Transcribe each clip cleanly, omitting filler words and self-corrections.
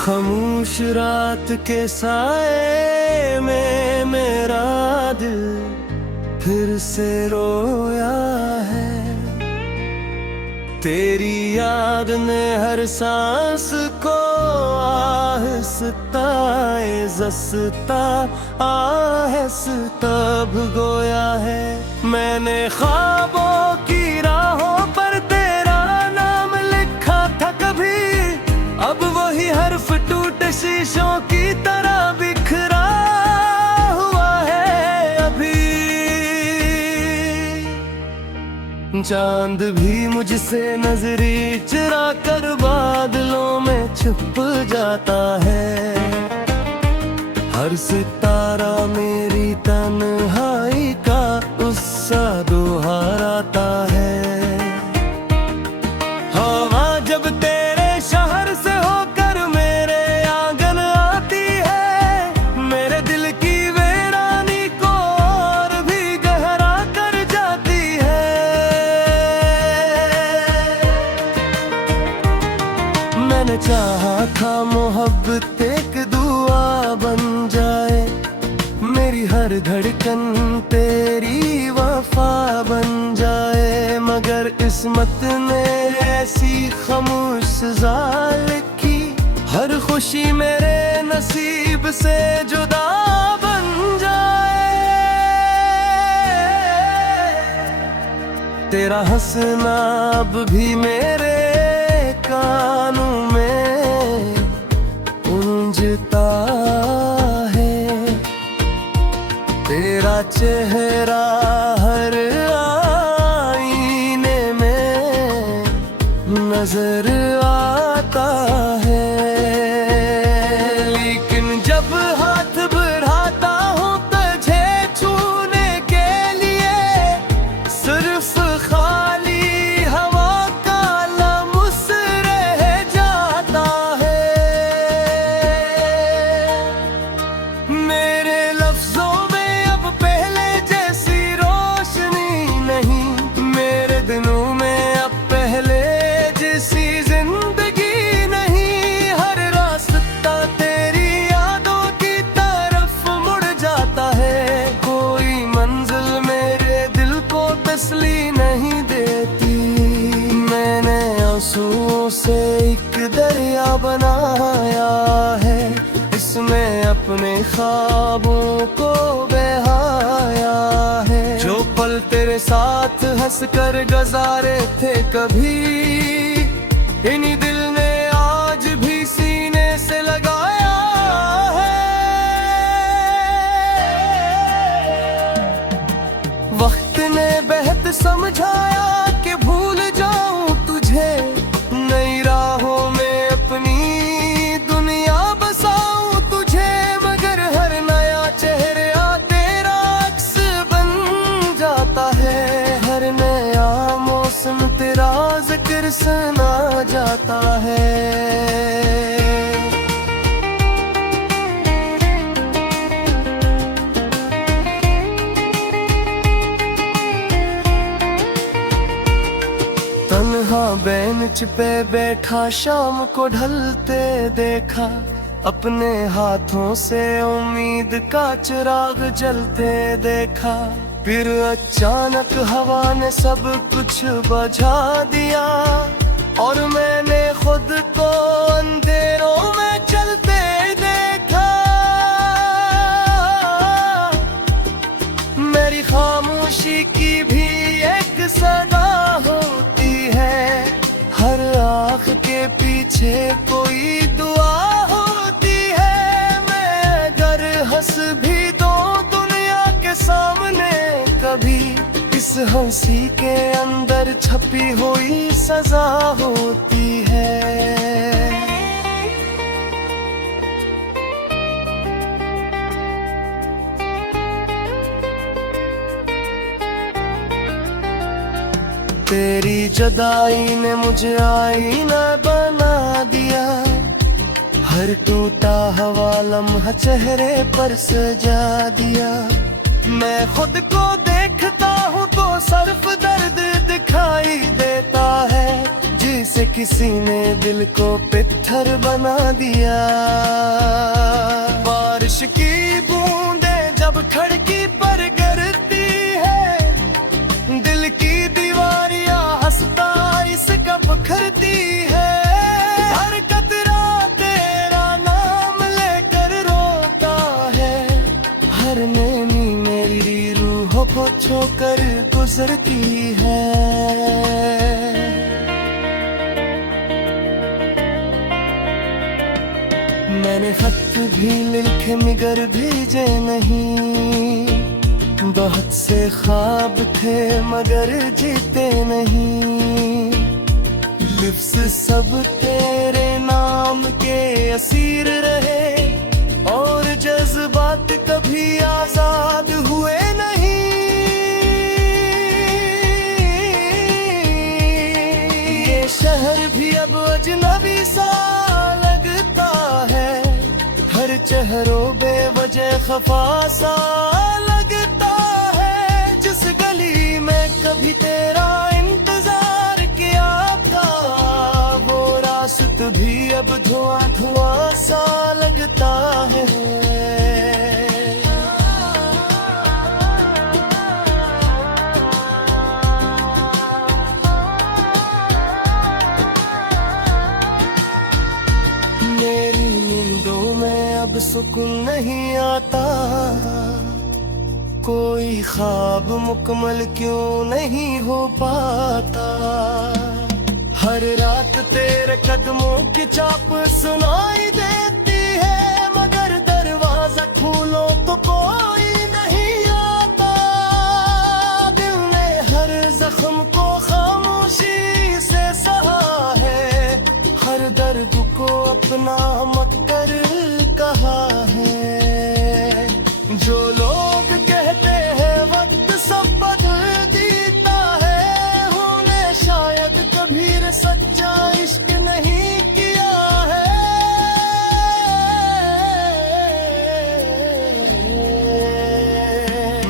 खामोश रात के साए में मेरा दिल फिर से रोया है। तेरी याद ने हर सांस को आहिस्ता जस्ता आहिस्ता भिगोया है। मैंने ख्वाबों की राहों पर तेरा नाम लिखा था कभी, अब वही हर्फ टूटे शीशों की तरह बिखरा हुआ है अभी। चांद भी मुझसे नजरी चुरा कर बादलों में छुप जाता है। हर सितारा मेरी तन्हाई का उत्सा दोहराता है। हवा जब तेरे शहर से होकर मेरे आंगन आती है, मेरे दिल की वीरानी को और भी गहरा कर जाती है। मैंने चाहा था मोहब्बत एक दुआ बन जाए, मेरी हर धड़कन तेरी वफा बन जाए। मगर किस्मत ने ऐसी खामोश सज़ा लिखी, हर खुशी मेरे नसीब से जुदा बन जाए। तेरा हंसना अब भी मेरे कानों में गूंजता है। तेरा चेहरा हर आईने में नजर आता है। लेकिन जब हाथ बढ़ाता हूँ तुझे छूने के लिए, सिर्फ खाली हवा का लम्स रह जाता है। मेरे लफ्जों में अब पहले जैसी रोशनी नहीं, मेरे दिनों में अब पहले जैसी जिंदगी नहीं। हर रास्ता तेरी यादों की तरफ मुड़ जाता है। कोई मंजिल मेरे दिल को तसल्ली नहीं देती। मैंने आंसुओं से एक दरिया बनाया है, इसमें अपने ख्वाबों को बहाया है। जो पल तेरे साथ हंस कर गुजारे थे कभी, इन्हीं दिल ने आज भी सीने से लगाया है। वक्त ने बेहद समझाया कि भूल जाऊं तुझे, नई राहों में अपनी दुनिया बसाऊं तुझे। मगर हर नया चेहरा तेरा अक्स बन जाता है। हर नया मौसम तेरा जिक्र सुना जाता है। तन्हा बेंच पे बैठा शाम को ढलते देखा, अपने हाथों से उम्मीद का चिराग जलते देखा। फिर अचानक हवा ने सब कुछ बुझा दिया, और मैंने खुद को अंधेरों में चलते देखा। मेरी खामोशी की भी एक सदा होती है, हर आँख के पीछे कोई दुआ होती है। मैं अगर हंस भी दूं दुनिया के सामने कभी, इस हंसी के अंदर छपी हुई सजा होती है। तेरी जुदाई ने मुझे आईना बना दिया, हर टूटा हुआ लम्हा चेहरे पर सजा दिया। मैं खुद को देखता हूँ तो सिर्फ दर्द दिखाई देता है, जिसे जैसे किसी ने दिल को पत्थर बना दिया। बारिश की बूंदें जब खिड़की पर गिरती है, दिल की दीवारियां हंसता इसका बिखरती है। हर कतरा तेरा नाम लेकर रोता है, हर नैनी मेरी रूह को छोकर गुजरती है। मैंने खत भी लिखे मगर भेजे नहीं, बहुत से ख्वाब थे मगर जीते नहीं। लिफ्स सब तेरे नाम के असीर रहे, और जज्बात कभी आजाद हुए नहीं। ये शहर भी अब अजनबी सा लगता है, हर चेहरों बेवजह खफा सा लगता है। जिस गली में कभी तेरा इंतजार किया था, वो रास्ता भी अब धुआं धुआं सा लगता है। मेरी नींदों में अब सुकून नहीं आता, कोई ख्वाब मुकम्मल क्यों नहीं हो पाता। हर रात तेरे कदमों की चाप सुनाई देती है, मगर दरवाजा खोलो तो कोई नहीं आता। दिल ने हर जख्म को खामोशी से सहा है, हर दर्द को अपना मक्कर कहा है। जो लोग कहते हैं वक्त सब बदल देता है, उन्हें शायद कभी सच्चा इश्क नहीं किया है।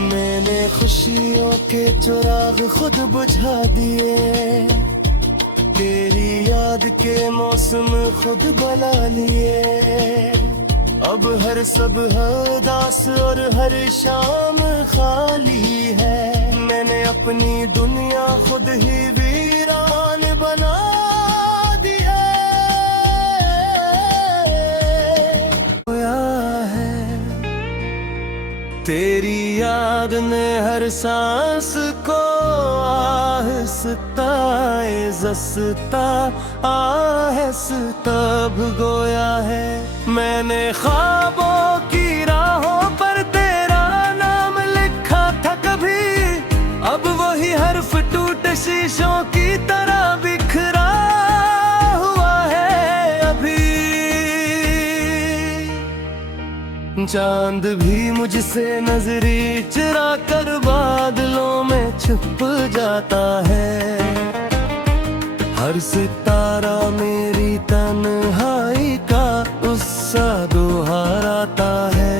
मैंने खुशियों के चिराग खुद बुझा दिए, तेरी याद के मौसम खुद बना लिए। अब हर सब उदास और हर शाम खाली है, मैंने अपनी दुनिया खुद ही वीरान बना दी है। तेरी याद ने हर सांस को आहिस्ता जस्ता आहिस्ता भिगोया है। मैंने ख्वाबों की राहों पर तेरा नाम लिखा था कभी, अब वही हर्फ टूटे शीशों की तरह बिखरा हुआ है अभी। चांद भी मुझसे नजरी चुरा कर बादलों में छुप जाता है, हर सितारा मेरी तन्हाई का उत्सा दोहराता है।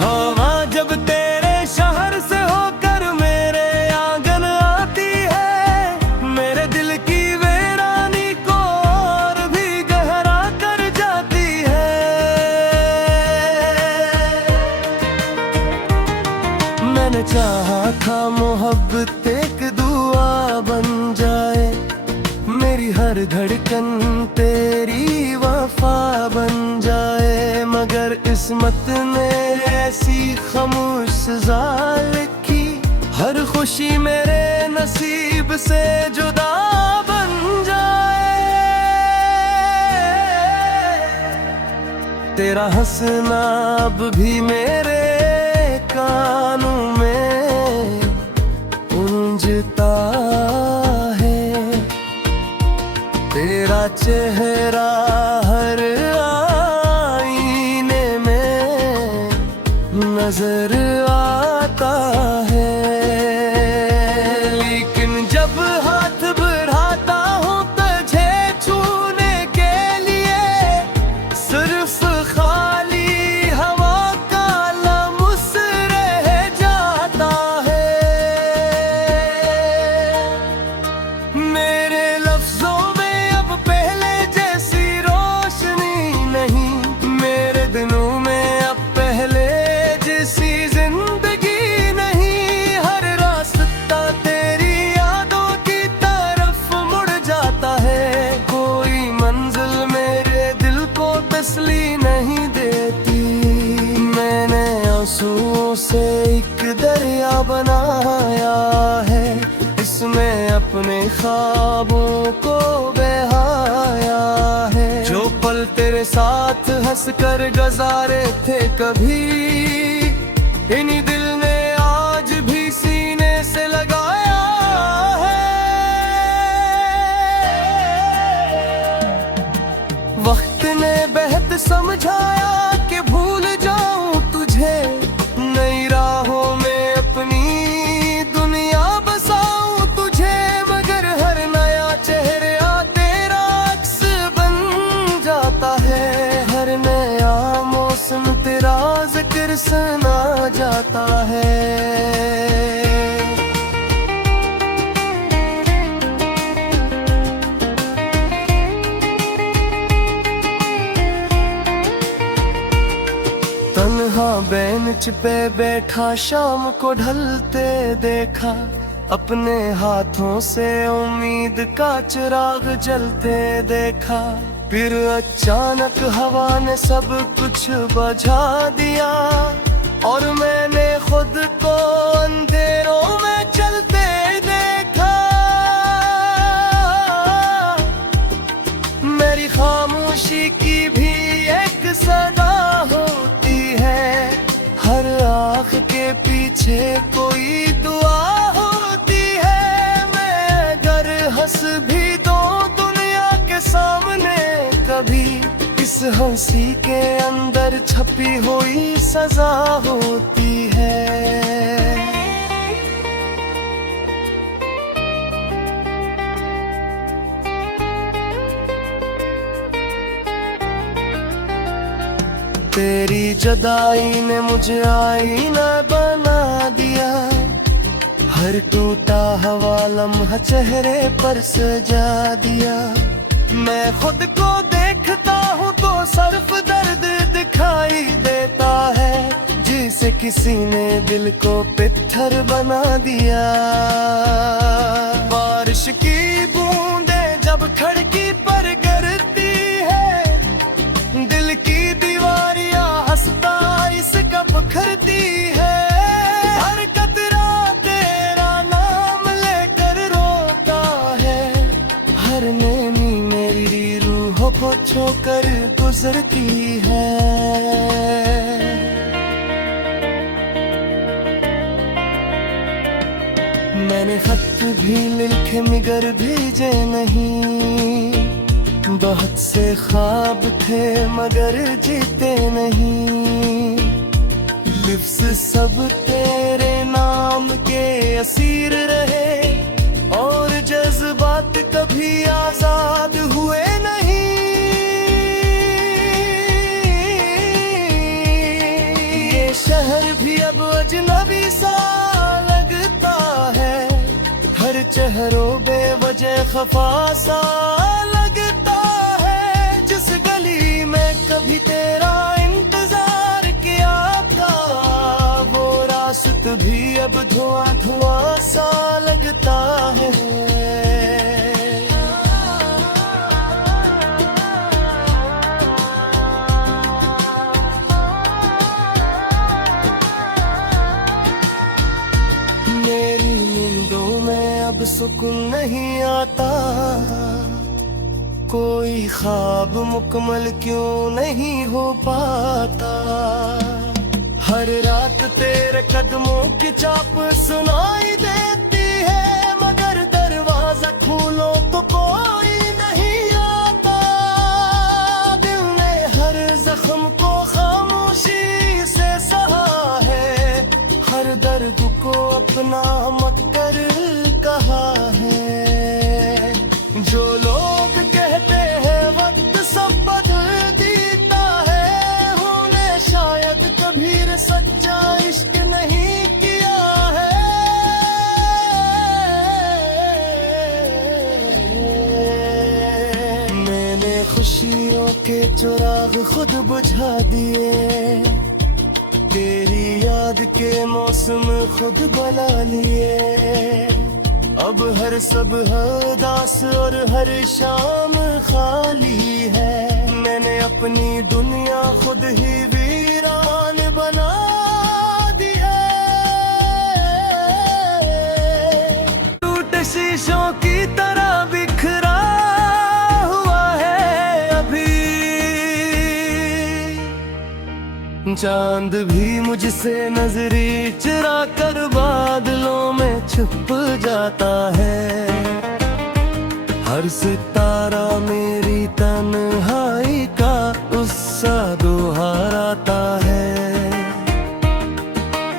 हवा जब तेरे शहर से होकर मेरे आंगन आती है, मेरे दिल की वीरानी को और भी गहरा कर जाती है। मैंने चाहा था मोहब्बत एक दुआ बन जाए, मेरी हर धड़कन तेरी वफा बन जाए। मगर किस्मत ने ऐसी खामोश सजा लिखी, हर खुशी मेरे नसीब से जुदा बन जाए। तेरा हंसना अब भी मेरे कानों में गूंजता है, तेरा चेहरा हर आईने में नजर आता है। लेकिन जब हाथ बढ़ाता हूँ तुझे छूने के लिए, सिर्फ खाली हवा का लम्स रह जाता है। मेरे से एक दरिया बनाया है, इसमें अपने ख्वाबों को बहाया है। जो पल तेरे साथ हंस कर गुजारे थे कभी, इन्हीं दिल ने आज भी सीने से लगाया है। वक्त ने बेहद समझाया कि भूल जाऊं तुझे, नई राहों में अपनी दुनिया बसाऊं तुझे, मगर हर नया चेहरा तेरा अक्स बन जाता है। हर नया मौसम तेरा जिक्र सुना जाता है। तन्हा बेंच पे बैठा शाम को ढलते देखा, अपने हाथों से उम्मीद का चिराग जलते देखा। फिर अचानक हवा ने सब कुछ बुझा दिया, और मैंने खुद को अंधेरों में चलते देखा। मेरी खामोशी की भी एक सदा होती है, हर आँख के पीछे कोई दुआ होती है। मैं अगर हंस भी दूं दुनिया के सामने कभी, इस हंसी के अंदर छपी हुई सजा होती है। तेरी जुदाई ने मुझे आईना बना दिया, हर टूटा हुआ लम्हा चेहरे पर सजा दिया। मैं खुद को देखता हूँ तो सिर्फ दर्द दिखाई देता है, जिसे किसी ने दिल को पत्थर बना दिया। बारिश की बूंदें जब खिड़की पर गिरती है, दिल की दीवारियां हंसता इसका बिखरती है। हर कतरा तेरा नाम लेकर रोता है, हर नैनी मेरी रूह को छोकर गुजरती है। मैंने खत भी लिखे मगर भेजे नहीं, बहुत से ख्वाब थे मगर जीते नहीं। लिफ्स सब तेरे नाम के असीर रहे, और जज्बात कभी आजाद हुए नहीं। ये शहर भी अब अजनबी सा लगता है, हर चेहरों बेवजह खफा सा लगता है। जिस गली में कभी तेरा इंतजार किया था, वो रास्त भी अब धुआं धुआं सा लगता है। मेरी नींदों में अब सुकून नहीं आता, कोई ख्वाब मुकम्मल क्यों नहीं हो पाता। हर रात तेरे कदमों की चाप सुनाई देती है, मगर दरवाजा खोलो तो कोई नहीं आता। दिल ने हर जख्म को खामोशी से सहा है, हर दर्द को अपना मक्कर कहा है। जो लोग कहते हैं वक्त सब बदल देता है, उन्हें शायद कभी सच्चा इश्क नहीं किया है। मैंने खुशियों के चिराग खुद बुझा दिए, तेरी याद के मौसम खुद बना लिए। अब हर सुबह उदास और हर शाम खाली है, मैंने अपनी दुनिया खुद ही वीरान बना दी है। चांद भी मुझसे नजरें चुरा कर बादलों में छुप जाता है। हर सितारा मेरी तन्हाई का उससा दोहराता है।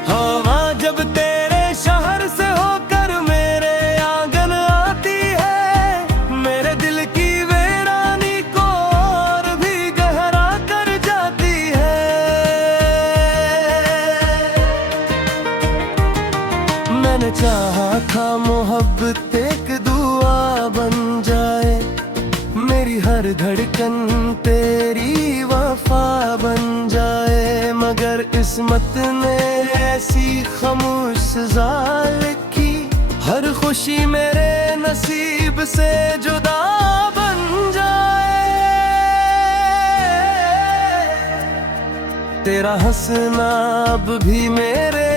हवा जब तेरे शहर से होकर मेरे आंगन आती है, मेरे दिल की वीरानी को और भी गहरा कर जाती है। मैंने चाहा था मोहब्बत एक दुआ बन जाए, मेरी हर धड़कन तेरी वफा बन जाए। मगर किस्मत ने ऐसी खामोश सजा लिखी, हर खुशी मेरे नसीब से जुदा बन जाए। तेरा हंसना अब भी मेरे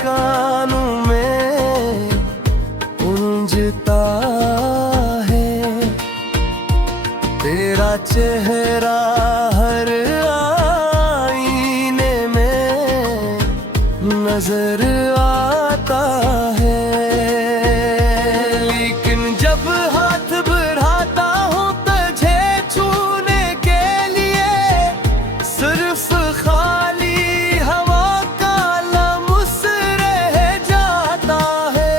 कानों में गूंजता है, तेरा चेहरा हर आईने में नजर आता है। लेकिन जब हाथ बढ़ाता हूँ तुझे छूने के लिए, सिर्फ खाली हवा का लम्स रह जाता है।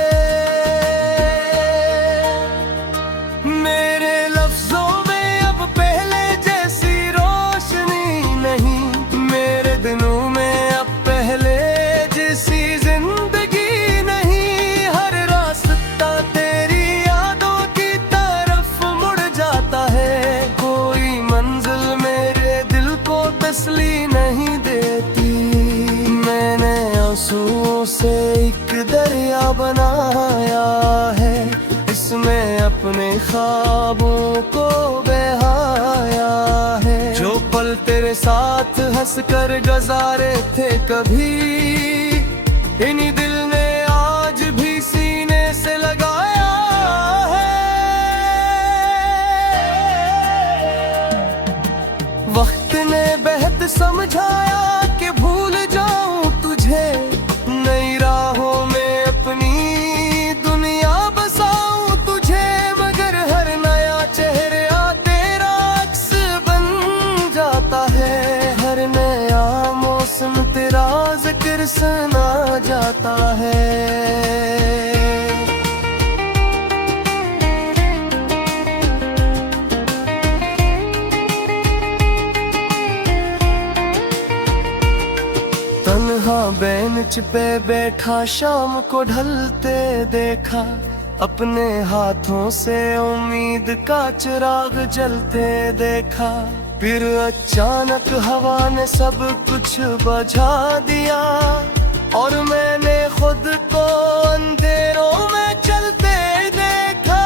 मेरे लफ्जों में अब पहले जैसी रोशनी नहीं, मेरे दिनों में अब पहले जैसी जिंदगी नहीं। हर रास्ता तेरी यादों की तरफ मुड़ जाता है, कोई मंजिल मेरे दिल को तसल्ली नहीं देती। मैंने आंसुओं से एक दरिया बनाया है, इसमें अपने ख्वाबों को बहाया है। जो पल तेरे साथ हंस कर गुजारे थे कभी, इन्हीं दिल ने आज भी सीने से लगाया है। वक्त ने बेहद समझाया कि भूल जाऊं तुझे, नई राहों में अपनी दुनिया बसाऊं तुझे। मगर हर नया चेहरा तेरा अक्स बन जाता है, हर नया मौसम तेरा जिक्र सुना जाता है। तन्हा बेंच पे बैठा शाम को ढलते देखा, अपने हाथों से उम्मीद का चिराग जलते देखा। फिर अचानक हवा ने सब कुछ बुझा दिया, और मैंने खुद को अंधेरों में चलते देखा।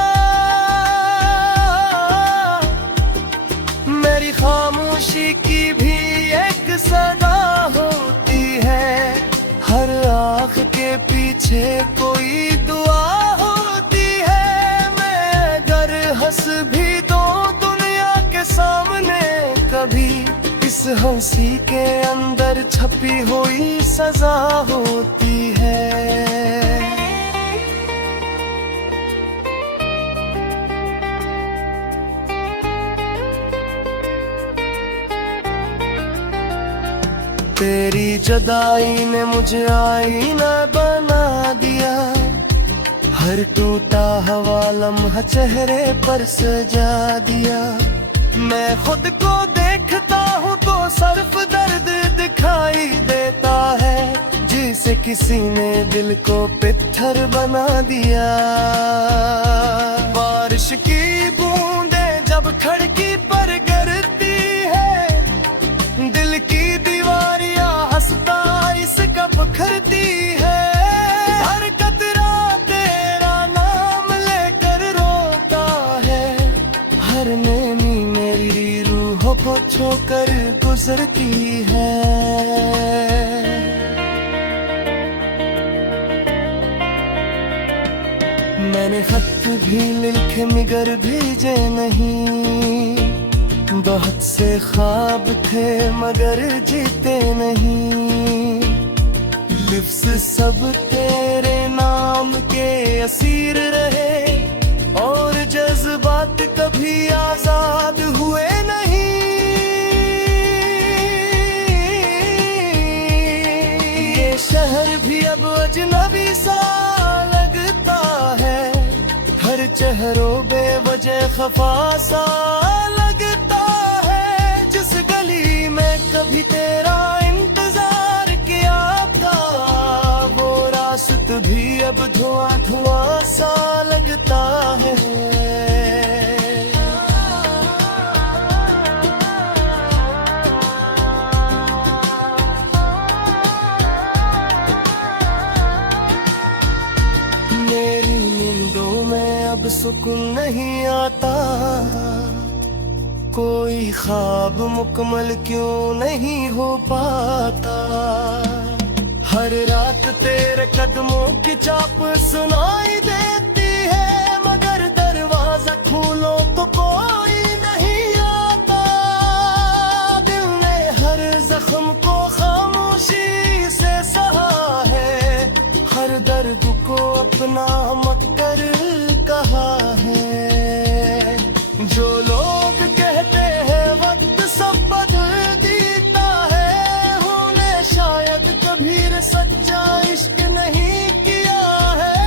मेरी खामोशी की भी एक सदा होती है, हर आँख के पीछे कोई दुआ होती है। मैं अगर हंस भी दूं दुनिया के सामने कभी, इस हंसी के अंदर छपी हुई सजा होती है। तेरी जुदाई ने मुझे आईना बना दिया, हर टूटा हुआ लम्हा चेहरे पर सजा दिया। मैं खुद को देखता हूँ तो सिर्फ दर्द दिखाई देता है, जिसे किसी ने दिल को पत्थर बना दिया। बारिश की बूंदें जब खिड़की पर गिरती है, दिल की दीवारियां हंसता इसका बिखरती है। हर कतरा तेरा नाम लेकर रोता है, हर नैनी मेरी रूह को छोकर गुजरती है। मैंने खत भी लिखे मगर भेजे नहीं, बहुत से ख्वाब थे मगर जीते नहीं, लिफ्स सब तेरे नाम के असीर रहे, और जज्बात कभी आजाद हुए नहीं। ये शहर भी अब अजनबी सा लगता है, हर चेहरों बेवजह खफा सा लगता है। जिस गली में कभी तेरा इंतजार किया था, वो रास्ता भी अब धुआं धुआं सा लगता है। मेरी नींदों में अब सुकून नहीं आता, कोई ख्वाब मुकम्मल क्यों नहीं हो पाता। हर रात तेरे कदमों की चाप सुनाई देती है, मगर दरवाजा खोलो तो कोई नहीं आता। दिल ने हर जख्म को खामोशी से सहा है, हर दर्द को अपना मक्कर कहा है। जो लोग कहते हैं वक्त सब बदल देता है, उन्हें शायद कभी सच्चा इश्क नहीं किया है।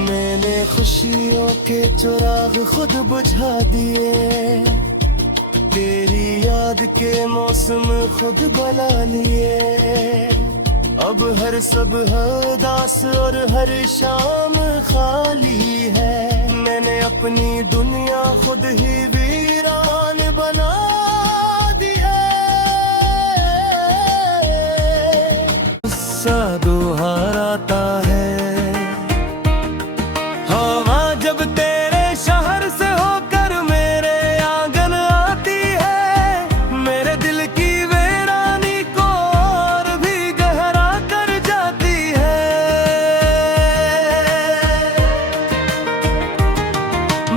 मैंने खुशियों के चिराग खुद बुझा दिए, तेरी याद के मौसम खुद बना लिए। अब हर सुबह दास और हर शाम खाली है, मैंने अपनी दुनिया खुद ही वीरान बना दी है। गुस्सा दोहराता है, हवा जब तेरे शहर से होकर मेरे आंगन आती है, मेरे दिल की वीरानी को और भी गहरा कर जाती है।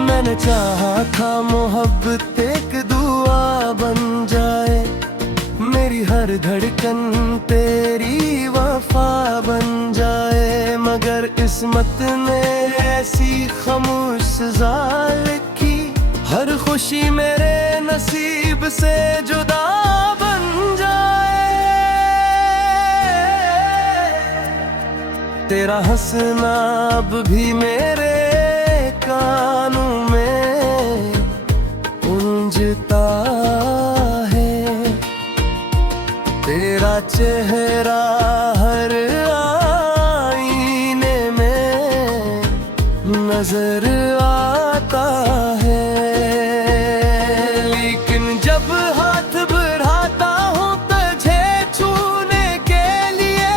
मैंने चाहा था मोहब्बत एक दुआ बन जाए, मेरी हर धड़कन तेरी वफा बन जाए, मगर किस्मत ने ऐसी खामोश सजा लिखी, हर खुशी मेरे नसीब से जुदा बन जाए। तेरा हंसना अब भी मेरे कानों में गूंजता है, तेरा चेहरा हर आईने में नजर आता है। लेकिन जब हाथ बढ़ाता हूँ तुझे छूने के लिए,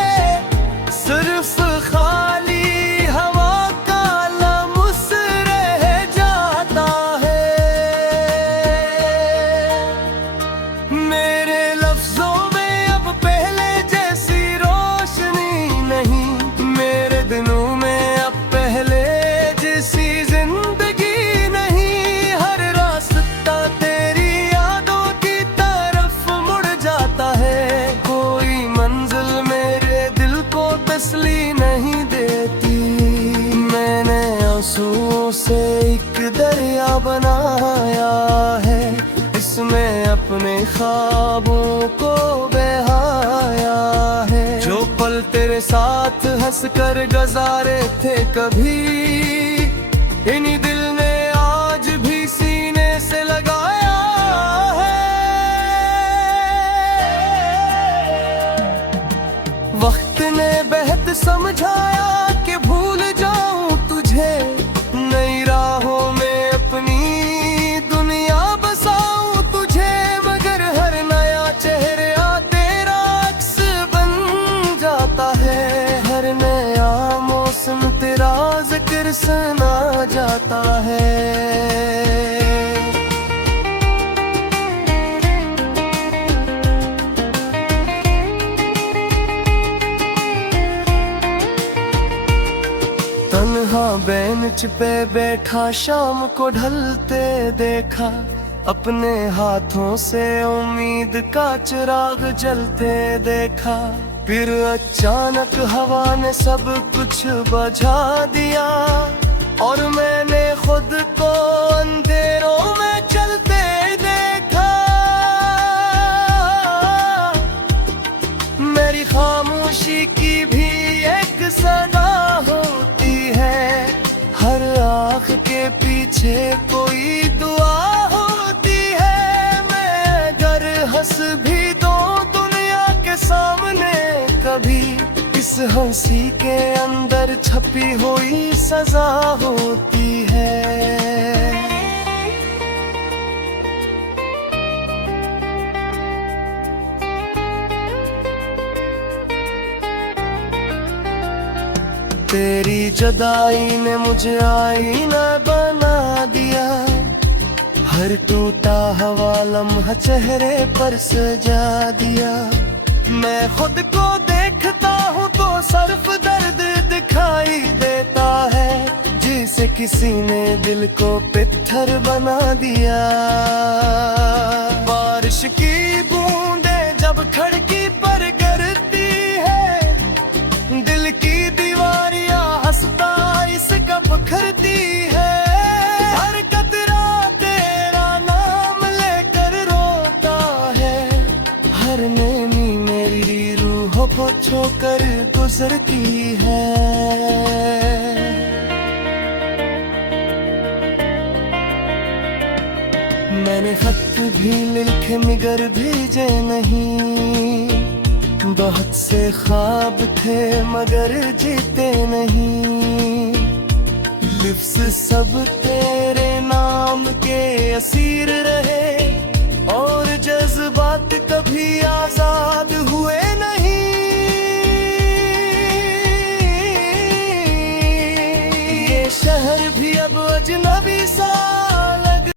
सिर्फ खाली हवा का लम्स रह जाता है। मेरे लफ्जों में अब पहले जैसी रोशनी नहीं, मेरे दिनों में अब पहले जैसी जिंदगी नहीं। हर रास्ता तेरी यादों की तरफ मुड़ जाता है, कोई मंजिल मेरे दिल को तसल्ली नहीं देती। मैंने आंसुओं से एक दरिया बनाया है, इसमें अपने ख्वाबों को बहाया है। जो पल तेरे साथ हंस कर गुजारे थे कभी, इन्हीं दिल ने आज भी सीने से लगाया है। वक्त ने बेहद समझाया कि भूल जाऊं तुझे, नई राहों में अपनी दुनिया बसाऊं तुझे, मगर हर नया चेहरा तेरा अक्स बन जाता है, हर नया मौसम तेरा जिक्र सुना जाता है। मंच पे बैठा शाम को ढलते देखा, अपने हाथों से उम्मीद का चिराग जलते देखा। फिर अचानक हवा ने सब कुछ बुझा दिया, और मैंने खुद को अंधेरों में चलते देखा। मेरी खामोशी की भी एक सदा होती है, हर आँख के पीछे कोई दुआ होती है। मैं अगर हंस भी दूं दुनिया के सामने कभी, इस हंसी के अंदर छपी हुई सजा होती है। तेरी जुदाई ने मुझे आईना बना दिया, हर टूटा हुआ लम्हा चेहरे पर सजा दिया। मैं खुद को देखता हूँ तो सिर्फ दर्द दिखाई देता है, जिसे किसी ने दिल को पत्थर बना दिया। बारिश की बूंदें जब खिड़की पर गिरती है, दिल की दीवारियां हंसता इसका बिखरती है। हर कतरा तेरा नाम लेकर रोता है, हर नैनी मेरी रूह को छोकर गुजरती है। मैंने खत भी लिखे मगर भेजे नहीं, बहुत से ख्वाब थे मगर जीते नहीं। लिफ्स सब तेरे नाम के असीर रहे, और जज्बात कभी आजाद